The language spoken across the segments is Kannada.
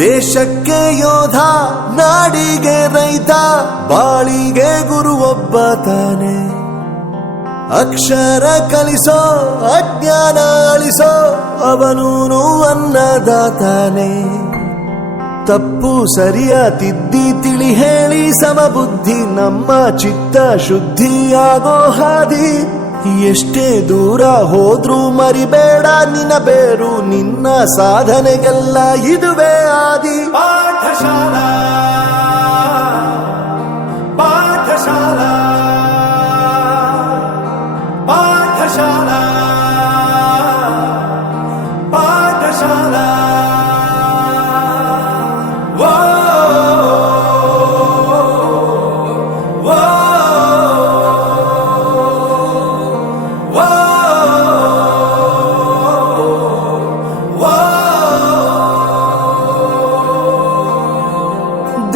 ದೇಶಕ್ಕೆ ಯೋಧ, ನಾಡಿಗೆ ರೈತ, ಬಾಳಿಗೆ ಗುರು ಒಬ್ಬ ತಾನೆ. ಅಕ್ಷರ ಕಲಿಸೋ, ಅಜ್ಞಾನ ಅಳಿಸೋ, ಅವನೂನು ಅನ್ನದಾತಾನೆ. ತಪ್ಪು ಸರಿಯ ತಿದ್ದಿ ತಿಳಿ ಹೇಳಿ ಸಮಬುದ್ಧಿ, ನಮ್ಮ ಚಿತ್ತ ಶುದ್ಧಿಯಾಗೋ ಹಾದಿ. ಎಷ್ಟೇ ದೂರ ಹೋದ್ರೂ ಮರಿಬೇಡ ನಿನ್ನ ಬೇರು, ನಿನ್ನ ಸಾಧನೆಗೆಲ್ಲ ಇದುವೇ ಆದಿ. ಪಾಠಶಾಲಾ ಪಾಠಶಾಲಾ ಪಾಠಶಾಲಾ ಪಾಠಶಾಲಾ.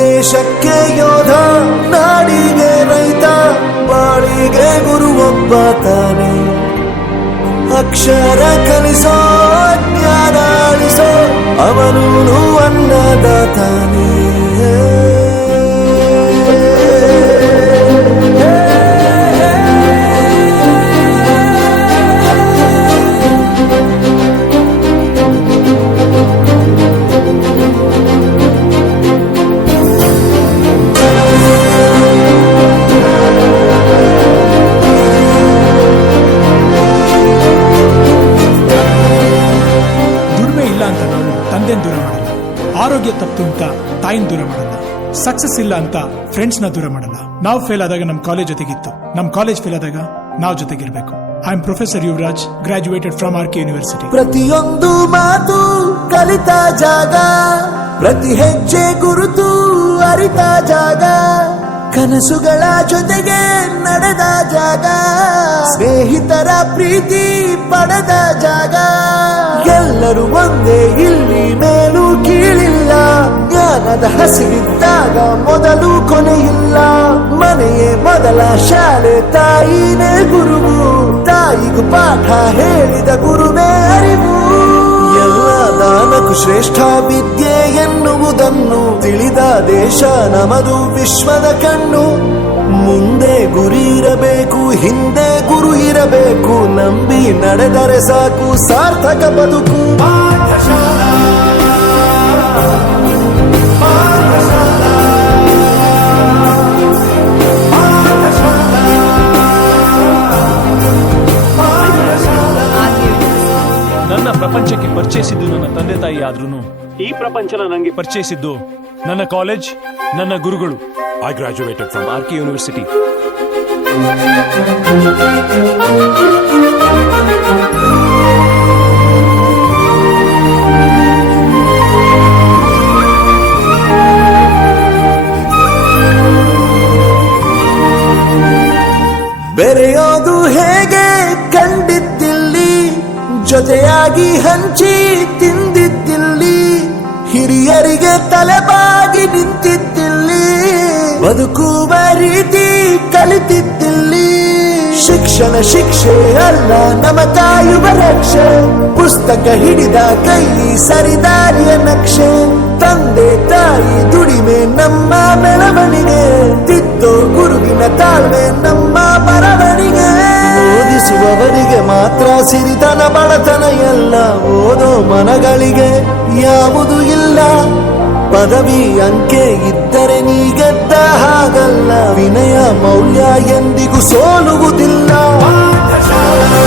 ದೇಶಕ್ಕೆ ಯೋಧ, ನಾಡಿಗೆ ರೈತ, ಬಾಳಿಗೆ ಗುರು ಒಬ್ಬ ತಾನೆ. ಅಕ್ಷರ ಕಲಿಸೋ, ಜ್ಞಾನ ಅಳಿಸೋ, ಅವನೂನು ಅನ್ನದಾತಾನೆ. ದೂರ ಮಾಡಲ್ಲ, ಆರೋಗ್ಯ ತಪ್ಪು ಅಂತ ತಾಯಿನ ದೂರ ಮಾಡಲ್ಲ, ಸಕ್ಸಸ್ ಇಲ್ಲ ಅಂತ ಫ್ರೆಂಡ್ಸ್ ನ ದೂರ ಮಾಡಲ್ಲ. ನಾವು ಫೇಲ್ ಆದಾಗ ನಮ್ ಕಾಲೇಜ್ ಜೊತೆಗಿತ್ತು, ನಮ್ ಕಾಲೇಜ್ ಫೇಲ್ ಆದಾಗ ನಾವು ಜೊತೆಗಿರ್ಬೇಕು. I am professor Yuvaraj, graduated from R K university. ಪ್ರತಿಯೊಂದು ಮಾತು ಕಲಿತ ಜಾಗ, ಪ್ರತಿ ಹೆಜ್ಜೆ ಗುರುತು ಅರಿತ ಜಾಗ, ಕನಸುಗಳ ಜೊತೆಗೆ ನಡೆದ ಜಾಗ, ಸ್ನೇಹಿತರ ಪ್ರೀತಿ ಪಡೆದ ಜಾಗ. ಎಲ್ಲರೂ ಒಂದೇ, ಇಲ್ಲಿ ಮೇಲೂ ಕೀಳಿಲ್ಲ, ಜ್ಞಾನದ ಹಸಿವಿದ್ದಾಗ ಮೊದಲು ಕೊನೆಯಿಲ್ಲ. ಮನೆಯೇ ಮೊದಲ ಶಾಲೆ, ತಾಯಿನೇ ಗುರುವು, ತಾಯಿಗೂ ಪಾಠ ಹೇಳಿದ ಗುರುವೇ ಅರಿವು. ಎಲ್ಲ ದಾನಕ್ಕೂ ಶ್ರೇಷ್ಠ ವಿದ್ಯೆ ಎನ್ನುವುದನ್ನು ತಿಳಿದ ದೇಶ ನಮದು, ವಿಶ್ವದ ಕಣ್ಣು. ಮುಂದೆ ಗುರಿ ಇರಬೇಕು, ಹಿಂದೆ ಗುರು ಇರಬೇಕು, ನಂಬಿ ನಡೆದರೆ ಸಾಕು ಸಾರ್ಥಕ ಬದುಕು. ಪಾಠಶಾಲಾ ಪಾಠಶಾಲಾ ಪಾಠಶಾಲಾ ಪಾಠಶಾಲಾ. ನನ್ನ ಪ್ರಪಂಚಕ್ಕೆ ಪರಿಚಯಿಸಿದ್ದು ನನ್ನ ತಂದೆ ತಾಯಿ ಆದ್ರೂ ಈ ಪ್ರಪಂಚನ ನನಗೆ ಪರಿಚಯಿಸಿದ್ದು ನನ್ನ ಕಾಲೇಜ್, ನನ್ನ ಗುರುಗಳು. I graduated from RK University. ಬೆರೆಯೋದು ಹೇಗೆ ಕಂಡಿದ್ದಿಲ್ಲಿ, ಜೊತೆಯಾಗಿ ಹಂಚಿ ತಿಂದಿದ್ದಿಲ್ಲಿ, ಹಿರಿಯರಿಗೆ ತಲೆಬಾಗಿ ನಿಂತಿದ್ದಿಲ್ಲಿ, ಬದುಕುವ ರೀತಿ ಕಲಿತಿದ್ದಿಲ್ಲಿ. ಶಿಕ್ಷಣ ಶಿಕ್ಷೆ ಅಲ್ಲ, ನಮ ಕಾಯುವ ರಕ್ಷೆ, ಪುಸ್ತಕ ಹಿಡಿದ ಕೈ ಸರಿದಾರಿಯ ನಕ್ಷೆ. ತಂದೆ ತಾಯಿ ದುಡಿಮೆ ನಮ್ಮ ಬೆಳವಣಿಗೆ, ತಿದ್ದೋ ಗುರುವಿನ ತಾಳ್ಮೆ ನಮ್ಮ ಬರವಣಿಗೆ. ಓದಿಸುವವರಿಗೆ ಮಾತ್ರ ಸಿರಿತನ ಬಡತನ ಎಲ್ಲ, ಓದೋ ಮನಗಳಿಗೆ ಯಾವುದು ಇಲ್ಲ. ಪದವಿ ಅಂಕೆ ಇದ್ದರೆ ನೀ ಗೆದ್ದ ಹಾಗಲ್ಲ, ವಿನಯ ಮೌಲ್ಯ ಎಂದಿಗೂ ಸೋಲುವುದಿಲ್ಲ. ಪಾಠಶಾಲಾ